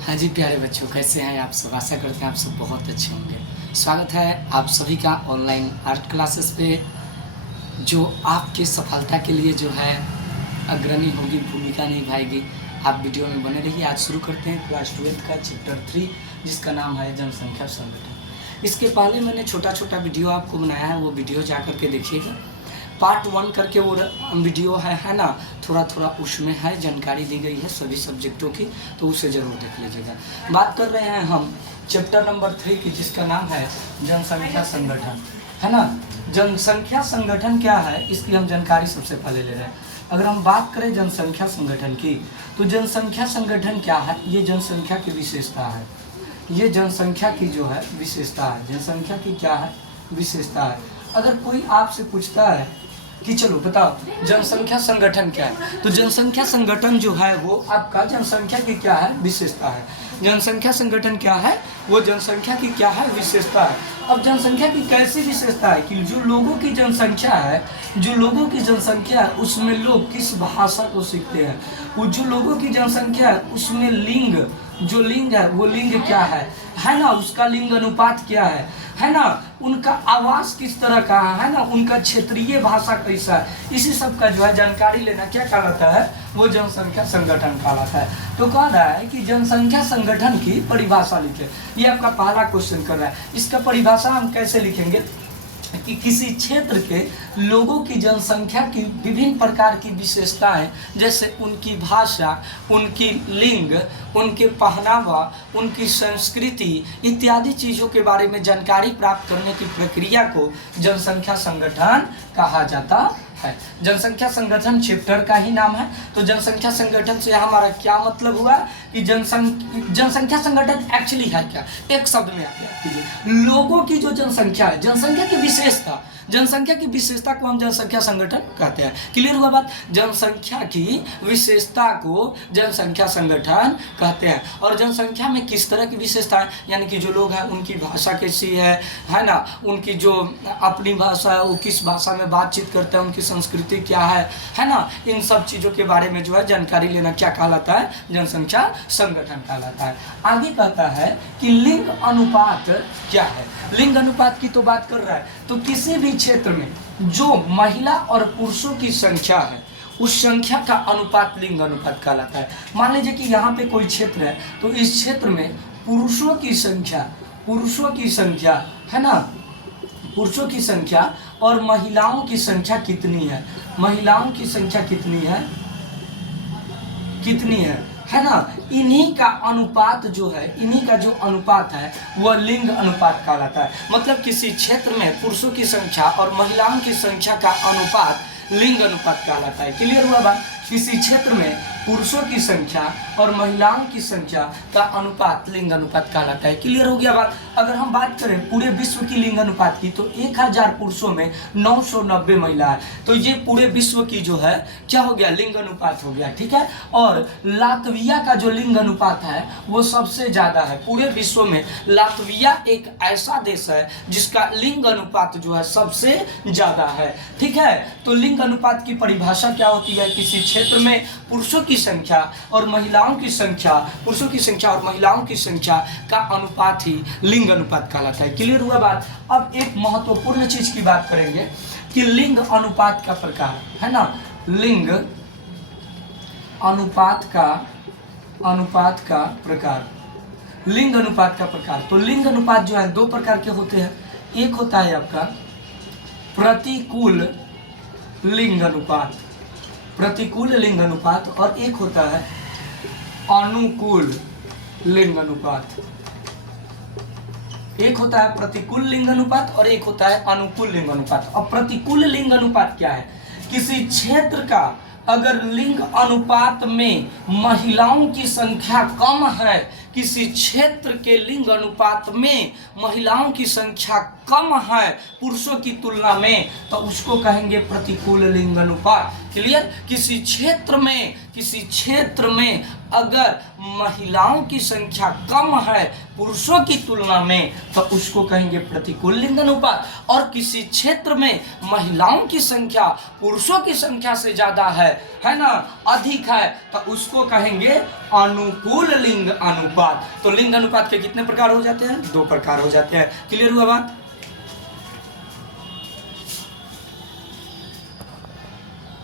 हाँ जी प्यारे बच्चों, कैसे हैं आप सब। आशा करते हैं आप सब बहुत अच्छे होंगे। स्वागत है आप सभी का ऑनलाइन आर्ट क्लासेस पे, जो आपके सफलता के लिए जो है अग्रणी होगी, भूमिका निभाएगी। आप वीडियो में बने रहिए। आज शुरू करते हैं क्लास 12 का चैप्टर 3, जिसका नाम है जनसंख्या संगठन। इसके पहले मैंने छोटा छोटा वीडियो आपको बनाया है, वो वीडियो जा करके देखिएगा। पार्ट 1 करके वो वीडियो है ना, थोड़ा थोड़ा उसमें है जानकारी दी गई है सभी सब्जेक्टों की, तो उसे ज़रूर देख लीजिएगा। बात कर रहे हैं हम चैप्टर नंबर 3 की, जिसका नाम है जनसंख्या संगठन, है ना। जनसंख्या संगठन क्या है, इसकी हम जानकारी सबसे पहले ले रहे हैं। अगर हम बात करें जनसंख्या संगठन की, तो जनसंख्या संगठन क्या है, ये जनसंख्या की विशेषता है। ये जनसंख्या की जो है विशेषता है। जनसंख्या की क्या है, विशेषता है। अगर कोई आपसे पूछता है कि चलो बताओ जनसंख्या संगठन क्या है, तो जनसंख्या संगठन जो है वो आपका जनसंख्या की क्या है, विशेषता है। जनसंख्या संगठन क्या है, वो जनसंख्या की क्या है, विशेषता है। अब जनसंख्या की कैसी विशेषता है कि जो लोगों की जनसंख्या है, जो लोगों की जनसंख्या है उसमें लोग किस भाषा को सीखते हैं। वो जो लोगों की जनसंख्या है उसमें लिंग, जो लिंग है वो लिंग क्या है ना, उसका लिंग अनुपात क्या है ना, उनका आवास किस तरह का है ना, उनका क्षेत्रीय भाषा कैसा है, इसी सब का जो है जानकारी लेना क्या कहलाता है, वो जनसंख्या संगठन कहलाता है। तो कह रहा है कि जनसंख्या संगठन की परिभाषा लिखे। ये आपका पहला क्वेश्चन कर रहा है। इसका परिभाषा हम कैसे लिखेंगे कि किसी क्षेत्र के लोगों की जनसंख्या की विभिन्न प्रकार की विशेषताएं, जैसे उनकी भाषा, उनकी लिंग, उनके पहनावा, उनकी संस्कृति इत्यादि चीज़ों के बारे में जानकारी प्राप्त करने की प्रक्रिया को जनसंख्या संगठन कहा जाता है। जनसंख्या संगठन चैप्टर का ही नाम है। तो जनसंख्या संगठन से हमारा क्या मतलब हुआ कि जनसंख्या संगठन एक्चुअली है क्या, एक शब्द में आप याद कीजिए, लोगों की जो जनसंख्या है, जनसंख्या की विशेषता, जनसंख्या की विशेषता को हम जनसंख्या संगठन कहते हैं। क्लियर हुआ बात। जनसंख्या की विशेषता को जनसंख्या संगठन कहते हैं। और जनसंख्या में किस तरह की विशेषताएं, यानी कि जो लोग हैं उनकी भाषा कैसी है ना, उनकी जो अपनी भाषा है वो किस भाषा में बातचीत करते हैं, उनकी संस्कृति क्या है ना, इन सब चीज़ों के बारे में जो है जानकारी लेना क्या कहलाता है, जनसंख्या संगठन कहलाता है। आगे कहता है कि लिंग अनुपात क्या है। लिंग अनुपात की तो बात कर रहा है, तो किसी भी क्षेत्र में जो महिला और पुरुषों की संख्या है उस संख्या का अनुपात लिंग अनुपात कहलाता है। मान लीजिए कि यहाँ पे कोई क्षेत्र है, तो इस क्षेत्र में पुरुषों की संख्या है ना, पुरुषों की संख्या और महिलाओं की संख्या कितनी है, महिलाओं की संख्या कितनी है ना, इन्हीं का अनुपात जो है, इन्हीं का जो अनुपात है वह लिंग अनुपात कहलाता है। मतलब किसी क्षेत्र में पुरुषों की संख्या और महिलाओं की संख्या का अनुपात लिंग अनुपात कहलाता है। क्लियर हुआ बात। किसी क्षेत्र में पुरुषों की संख्या और महिलाओं की संख्या का अनुपात लिंग अनुपात कहलाता है। क्लियर हो गया बात। अगर हम बात करें पूरे विश्व की लिंग अनुपात की, तो 1000 पुरुषों में 990 महिला है। तो ये पूरे विश्व की जो है क्या हो गया, लिंग अनुपात हो गया। ठीक है। और लातविया का जो लिंग अनुपात है वो सबसे ज्यादा है पूरे विश्व में। लातविया एक ऐसा देश है जिसका लिंग अनुपात जो है सबसे ज्यादा है। ठीक है। तो लिंग अनुपात की परिभाषा क्या होती है, किसी क्षेत्र में पुरुषों की संख्या और महिलाओं की संख्या, पुरुषों की संख्या और महिलाओं की संख्या का अनुपात ही लिंग अनुपात कहलाता है। क्लियर हुआ बात। अब एक महत्वपूर्ण चीज की बात करेंगे कि लिंग अनुपात का प्रकार है ना, लिंग अनुपात का प्रकार, लिंग अनुपात का प्रकार। तो लिंग अनुपात जो है दो प्रकार के होते हैं। एक होता है आपका प्रतिकूल लिंग अनुपात, प्रतिकूल लिंग अनुपात, और एक होता है अनुकूल लिंग अनुपात। एक होता है प्रतिकूल लिंग अनुपात और एक होता है अनुकूल लिंग अनुपात। अब प्रतिकूल लिंग अनुपात क्या है, किसी क्षेत्र का अगर लिंग अनुपात में महिलाओं की संख्या कम है, किसी क्षेत्र के लिंग अनुपात में महिलाओं की संख्या कम है पुरुषों की तुलना में, तो उसको कहेंगे प्रतिकूल लिंग अनुपात। क्लियर। किसी क्षेत्र में अगर महिलाओं की संख्या कम है पुरुषों की तुलना में, तो उसको कहेंगे प्रतिकूल लिंग अनुपात। और किसी क्षेत्र में महिलाओं की संख्या पुरुषों की संख्या से ज्यादा है ना, अधिक है, तो उसको कहेंगे अनुकूल लिंग अनुपात। अनुपात। तो लिंग अनुपात के कितने प्रकार हो जाते हैं? 2 प्रकार हो जाते हैं। क्लियर हुआ बात?